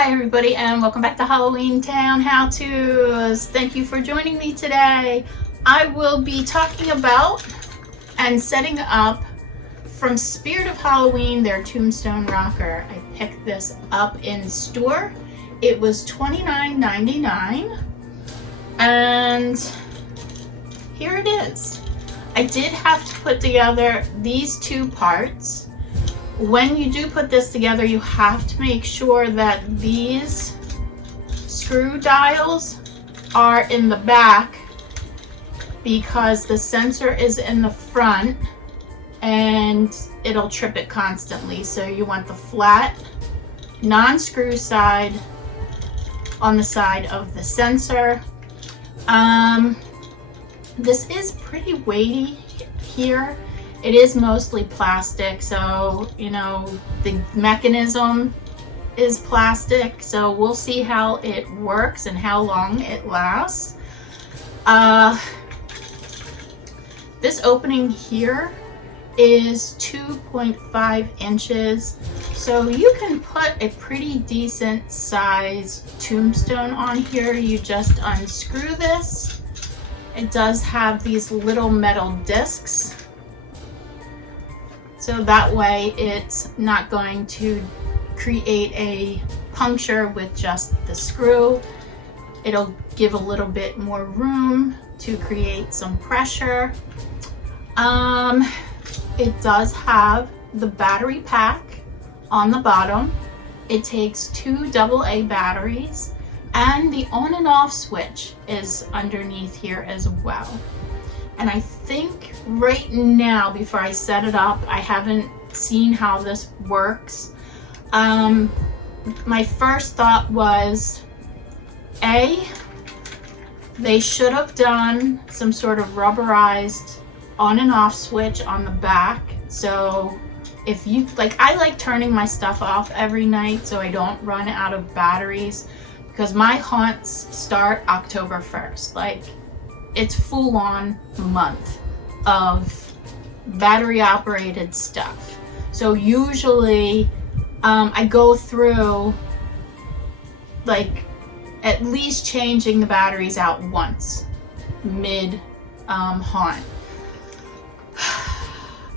Hi everybody and welcome back to Halloween Town How-Tos. Thank you for joining me today. I will be talking about and setting up from Spirit of Halloween their Tombstone Rocker. I picked this up in store. It was $29.99 and here it is. I did have to put together these two parts. When you do put this together, you have to make sure that these screw dials are in the back because the sensor is in the front and it'll trip it constantly. So you want the flat non-screw side on the side of the sensor. This is pretty weighty here. It is mostly plastic, so you know the mechanism is plastic, so we'll see how it works and how long it lasts. This opening here is 2.5 inches, so you can put a pretty decent size tombstone on here. You just unscrew this. It does have these little metal discs, so that way it's not going to create a puncture with just the screw. It'll give a little bit more room to create some pressure. It does have the battery pack on the bottom. It takes 2 AA batteries, and the on and off switch is underneath here as well. And I think right now, before I set it up, I haven't seen how this works. My first thought was, they should have done some sort of rubberized on and off switch on the back. So if you, I like turning my stuff off every night so I don't run out of batteries, because my haunts start October 1st. It's full-on month of battery operated stuff. So usually I go through at least changing the batteries out once mid haunt.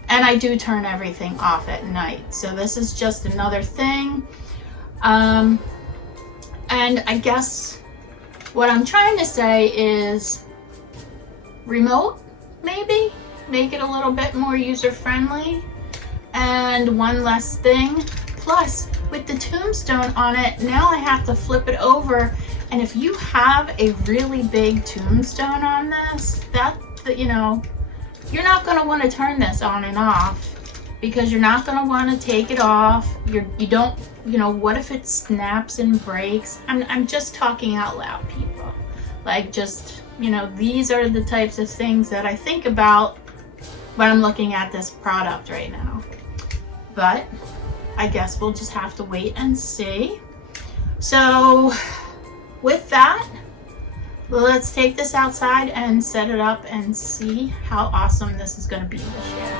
And I do turn everything off at night. So this is just another thing. And I guess what I'm trying to say is remote, maybe make it a little bit more user-friendly. And one less thing, plus with the tombstone on it, now I have to flip it over, and if you have a really big tombstone on this, you're not going to want to turn this on and off, because you're not going to want to take it off. You don't, what if it snaps and breaks? I'm just talking out loud, people. These are the types of things that I think about when I'm looking at this product right now. But I guess we'll just have to wait and see. So with that, let's take this outside and set it up and see how awesome this is going to be this year.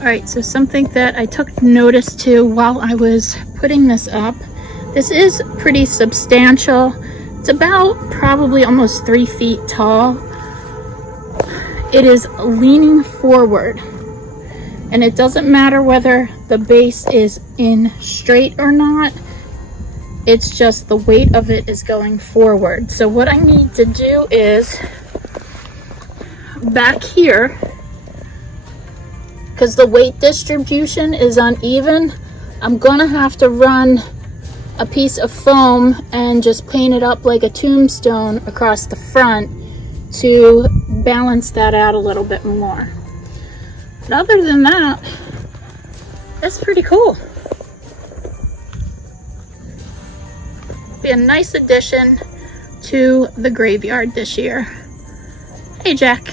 Alright, so something that I took notice to while I was putting this up, this is pretty substantial. It's about probably almost 3 feet tall. It is leaning forward, and it doesn't matter whether the base is in straight or not. It's just the weight of it is going forward. So what I need to do is back here, because the weight distribution is uneven, I'm gonna have to run a piece of foam and just paint it up like a tombstone across the front to balance that out a little bit more. But other than that, that's pretty cool. Be a nice addition to the graveyard this year. Hey, Jack.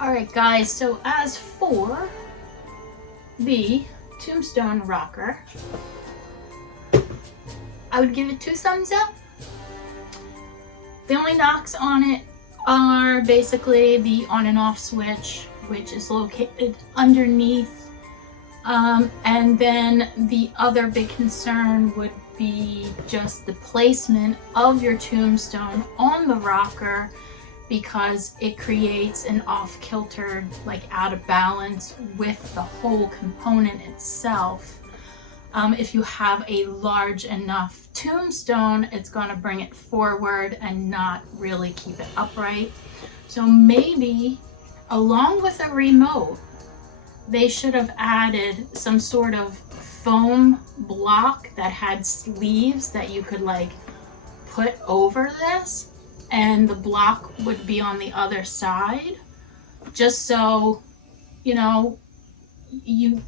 Alright guys, so as for the Tombstone Rocker, I would give it 2 thumbs up. The only knocks on it are basically the on and off switch, which is located underneath. And then the other big concern would be just the placement of your tombstone on the rocker, because it creates an off-kilter, like out of balance with the whole component itself. If you have a large enough tombstone, it's going to bring it forward and not really keep it upright. So maybe along with a remote, they should have added some sort of foam block that had sleeves that you could like put over this, and the block would be on the other side, just so, you know,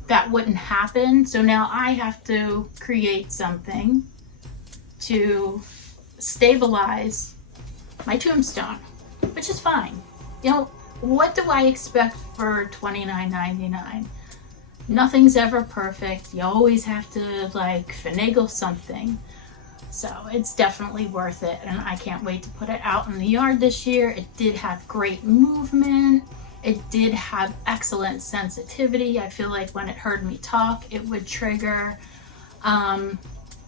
that wouldn't happen. So now I have to create something to stabilize my tombstone, which is fine. You know, what do I expect for $29.99? Nothing's ever perfect. You always have to like finagle something. So it's definitely worth it, and I can't wait to put it out in the yard this year. It did have great movement. It did have excellent sensitivity. I feel like when it heard me talk, it would trigger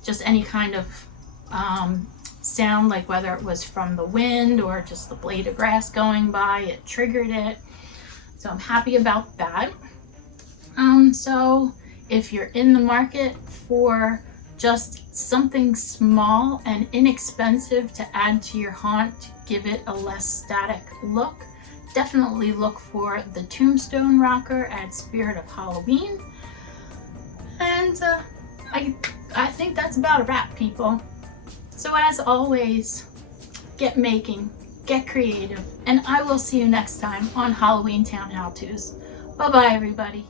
just any kind of sound, like whether it was from the wind or just the blade of grass going by, it triggered it. So I'm happy about that. So if you're in the market for just something small and inexpensive to add to your haunt to give it a less static look, definitely look for the Tombstone Rocker at Spirit of Halloween. And I think that's about a wrap, people. So as always, get making, get creative, and I will see you next time on Halloween Town How To's. Bye bye, everybody.